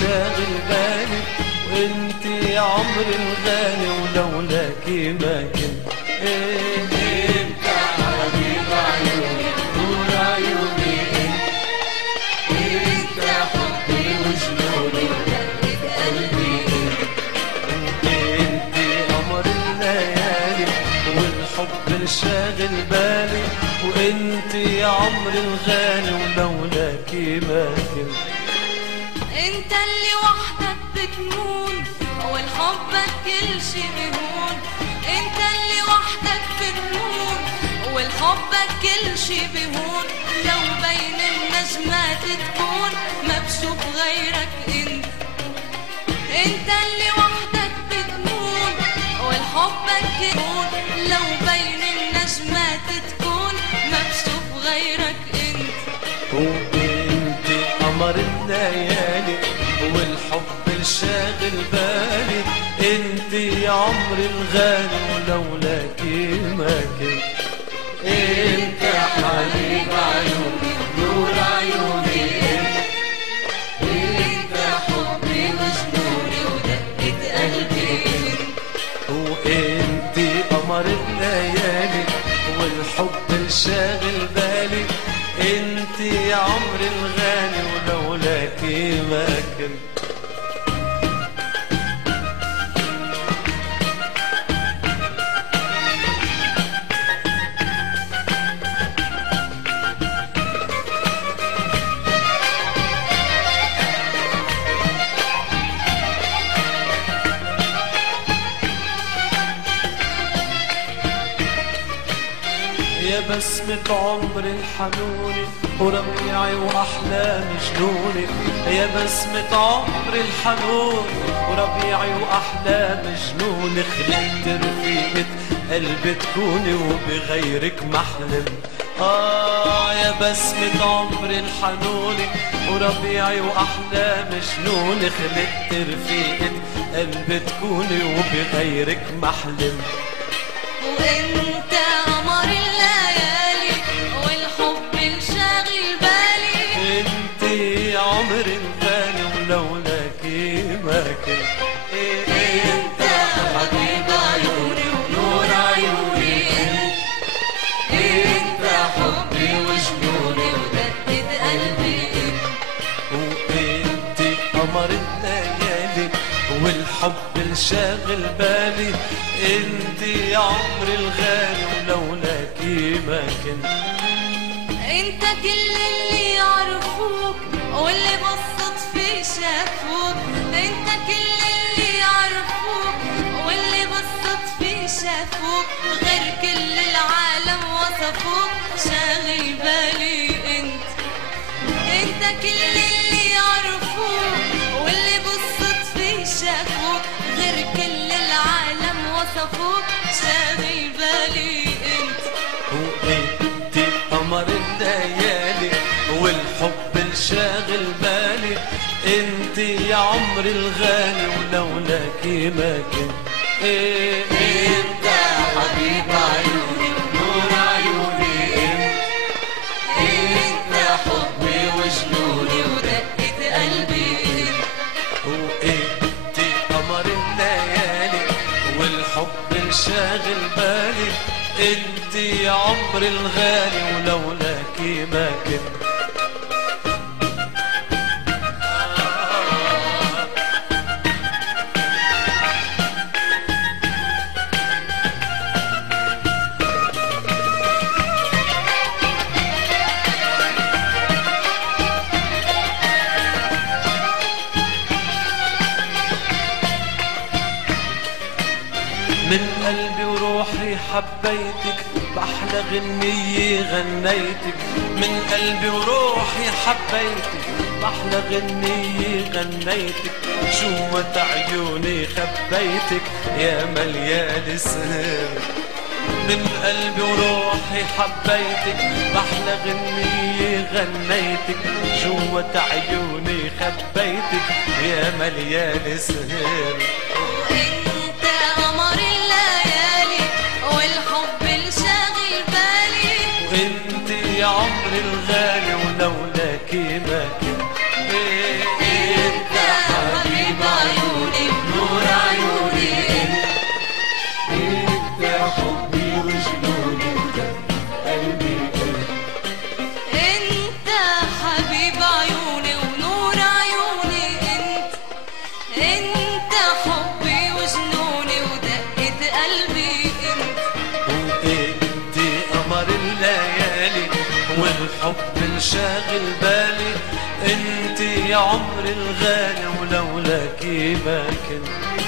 شاغل بالي، وانت يا عمري الغالي ولولاكي ما كنت. انت حبيب عيوني نور عيوني، انت حبي وجنوني ودقة قلبي، انت قمر الليالي والحب الشاغل بالي، وانت يا عمري الغالي ولولاكي ما كنت. انت اللي وحدك بتنون والحبك كل شي بيهون، انت اللي وحدك بتنون والحبك كل شي بيهون، لو بين النجمات تكون ما بشوف غيرك انت. انت اللي وحدك بتنون والحبك كون، لو بين النجمات تكون ما بشوف غيرك انت. وانت قمر الليالي والحب الشاغل بالي، انت يا عمري الغالي ولولاكي ما كنت. انت حبيب عيوني نور عيوني، انت حبي وجنوني ودقة قلبي، وانت قمر الليالي والحب الشاغل بالي، انت يا عمري الغالي ولولاكي ما كنت. يا بسمة عمري الحنوني وربيعي وأحلامي جنوني، يا بسمة عمري الحنوني وربيعي وأحلامي جنوني، خلقت رفيقة قلبي تكوني وبغيرك محلم. يا بسمة عمري الحنوني وربيعي وأحلامي جنوني، خلقت رفيقة قلبي تكوني وبغيرك محلم. وانت قمر الليالي والحب الشاغل بالي، انت يا عمري الغالي ولولاكي ما كنت. انت حبيب عيوني ونور عيوني، انت حبي وجنوني ودقة قلبي، وانت قمر الليالي والحب الشاغل بالي، انت يا عمري الغالي ولولاكي ما كنت. انت كل اللي يعرفوك واللي بصت فيه شافوك، انت كل اللي يعرفوك واللي بصت فيه شافوك، غير كل العالم وصفوك شاغل بالي انت. انت كل اللي يعرفوك واللي بصت فيه شافوك، غير كل العالم وصفوك شاغل بالي انت. وانت قمر الليالي والحب الشاغل بالي، انت يا عمري الغالي ولولاكي ما كنت. انت حبيب عيوني نور عيوني، انت حبي وجنوني ودقة قلبي، وانت قمر الليالي والحب الشاغل بالي، انت يا عمري الغالي ولولاكي ما كنت. من قلبي وروحي حبيتك بأحلى غنية غنيتك، من قلبي وروحي حبيتك بأحلى غنية غنيتك، جوة عيوني خبيتك يا مليان سهر. من قلبي وروحي حبيتك بأحلى غنية غنيتك، جوة عيوني خبيتك يا مليان سهر. وانت قمر الليالي والحب الشاغل بالي، وانت يا عمري الغالي ولولاكي ما كنت. انت والحب شاغل بالي، انت يا عمري الغالي ولولاكي ما كنت.